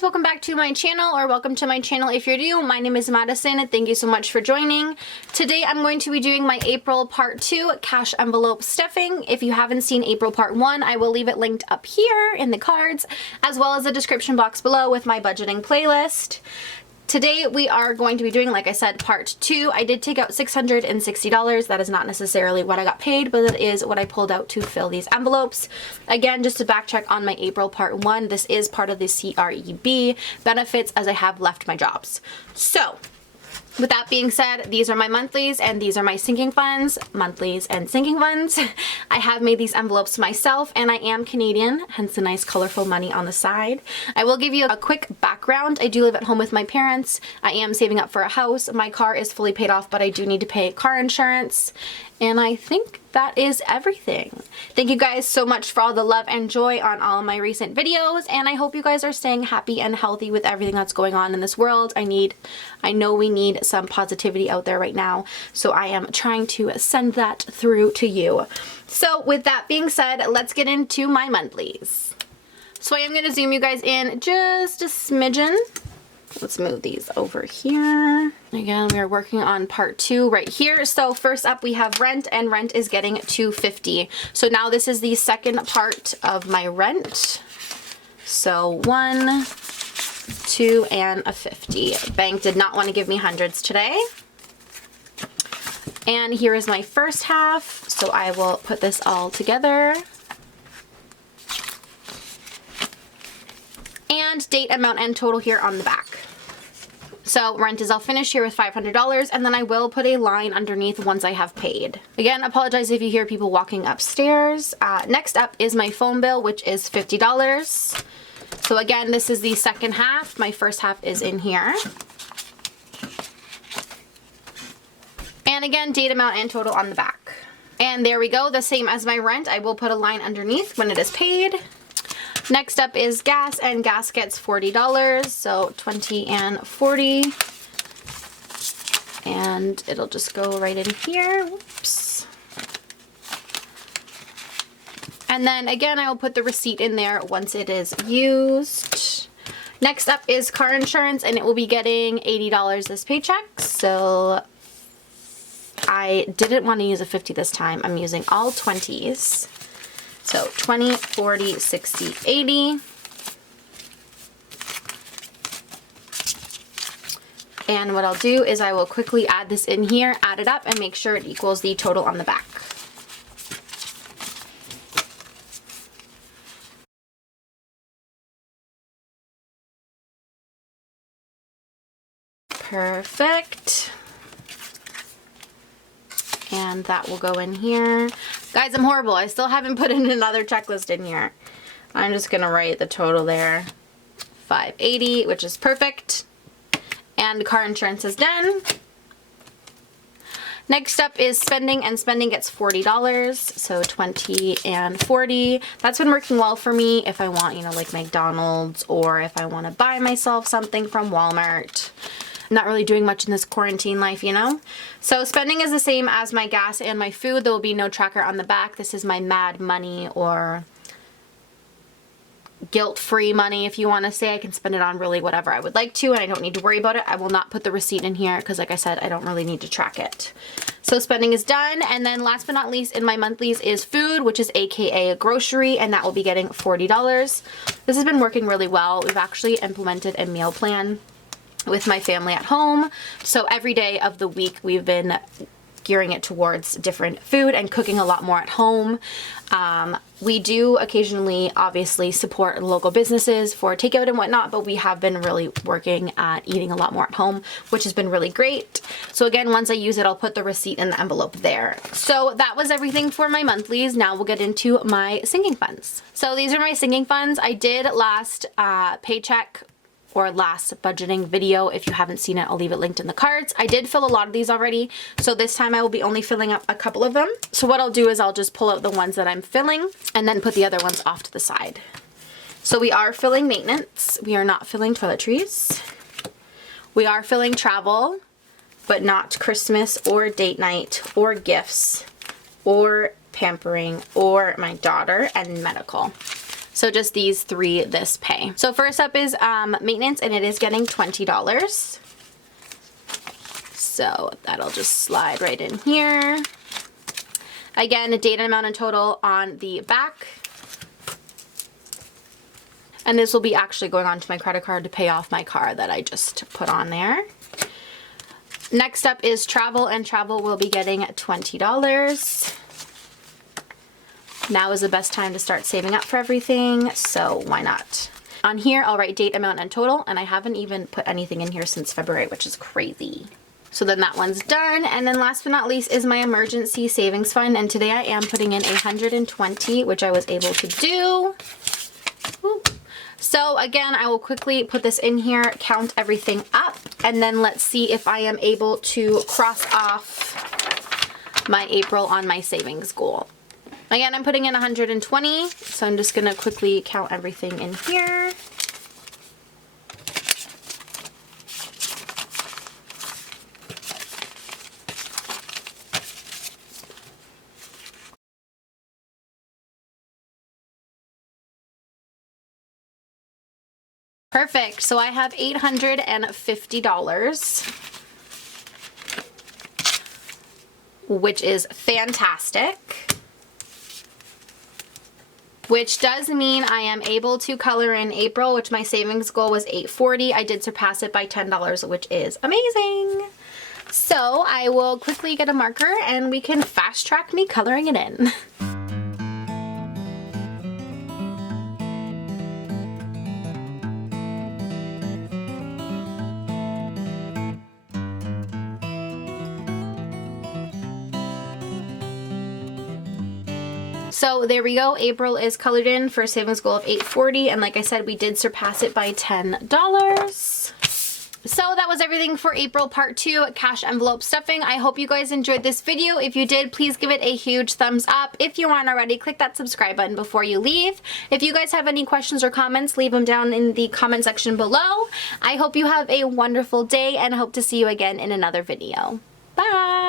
guys, welcome back to my channel, or welcome to my channel if you're new. My name is Madison. Thank you so much for joining. Today I'm going to be doing my April part 2 cash envelope stuffing. If you haven't seen April part 1, I will leave it linked up here in the cards, as well as the description box below with my budgeting playlist. Today we are going to be doing, like I said, part 2. I did take out $660. That is not necessarily what I got paid, but it is what I pulled out to fill these envelopes. Again, just to back check on my April part 1, this is part of the CREB benefits as I have left my jobs. So, with that being said, these are my monthlies and these are my sinking funds. Monthlies and sinking funds. I have made these envelopes myself and I am Canadian, hence the nice colorful money on the side. I will give you a quick background. I do live at home with my parents. I am saving up for a house. My car is fully paid off, but I do need to pay car insurance. And I think that is everything. Thank you guys so much for all the love and joy on all of my recent videos, and I hope you guys are staying happy and healthy with everything that's going on in this world. I know we need some positivity out there right now, so I am trying to send that through to you. So with that being said, let's get into my monthlies. So I am going to zoom you guys in just a smidgen. Let's move these over here. Again, we are working on part 2 right here. So first up we have rent, and rent is getting $250. So now this is the second part of my rent. So 1, 2, and a 50. Bank did not want to give me hundreds today. And here is my first half. So I will put this all together. And date, amount, and total here on the back. So rent is all finished here with $500, and then I will put a line underneath once I have paid. Again, apologize if you hear people walking upstairs. Next up is my phone bill, which is $50. So again, this is the second half. My first half is in here. And again, date, amount, and total on the back. And there we go, the same as my rent. I will put a line underneath when it is paid. Next up is gas, and gas gets $40, so 20 and 40. And it'll just go right in here. Whoops. And then again, I will put the receipt in there once it is used. Next up is car insurance, and it will be getting $80 this paycheck. So I didn't want to use a 50 this time. I'm using all 20s. So 20, 40, 60, 80. And what I'll do is I will quickly add this in here, add it up, and make sure it equals the total on the back. Perfect. And that will go in here. Guys, I'm horrible. I still haven't put in another checklist in here. I'm just going to write the total there. 580, which is perfect. And car insurance is done. Next up is spending, and spending gets $40. So 20 and 40. That's been working well for me if I want, you know, like McDonald's, or if I want to buy myself something from Walmart. Not really doing much in this quarantine life, you know? So spending is the same as my gas and my food. There will be no tracker on the back. This is my mad money, or guilt-free money, if you want to say. I can spend it on really whatever I would like to, and I don't need to worry about it. I will not put the receipt in here because, like I said, I don't really need to track it. So spending is done. And then last but not least in my monthlies is food, which is AKA a grocery, and that will be getting $40. This has been working really well. We've actually implemented a meal plan with my family at home. So every day of the week we've been gearing it towards different food and cooking a lot more at home. We do occasionally obviously support local businesses for takeout and whatnot, but we have been really working at eating a lot more at home, which has been really great. So again, once I use it, I'll put the receipt in the envelope there. So that was everything for my monthlies. Now we'll get into my sinking funds. So these are my sinking funds. I did last paycheck, or last budgeting video. If you haven't seen it, I'll leave it linked in the cards. I did fill a lot of these already, so this time I will be only filling up a couple of them. So what I'll do is I'll just pull out the ones that I'm filling and then put the other ones off to the side. So we are filling maintenance. We are not filling toiletries. We are filling travel, but not Christmas or date night or gifts or pampering or my daughter and medical. So just these three this pay. So first up is maintenance, and it is getting $20. So that'll just slide right in here. Again, a date and amount in total on the back. And this will be actually going onto my credit card to pay off my car that I just put on there. Next up is travel, and travel will be getting $20. Now is the best time to start saving up for everything, so why not? On here, I'll write date, amount, and total, and I haven't even put anything in here since February, which is crazy. So then that one's done. And then last but not least is my emergency savings fund, and today I am putting in 120, which I was able to do. Ooh. So again, I will quickly put this in here, count everything up, and then let's see if I am able to cross off my April on my savings goal. Again, I'm putting in 120, so I'm just gonna quickly count everything in here. Perfect, so I have $850, which is fantastic. Which does mean I am able to color in April, which my savings goal was $840. I did surpass it by $10, which is amazing. So I will quickly get a marker and we can fast track me coloring it in. So there we go. April is colored in for a savings goal of $840, and like I said, we did surpass it by $10. So that was everything for April part 2, cash envelope stuffing. I hope you guys enjoyed this video. If you did, please give it a huge thumbs up. If you aren't already, click that subscribe button before you leave. If you guys have any questions or comments, leave them down in the comment section below. I hope you have a wonderful day and hope to see you again in another video. Bye!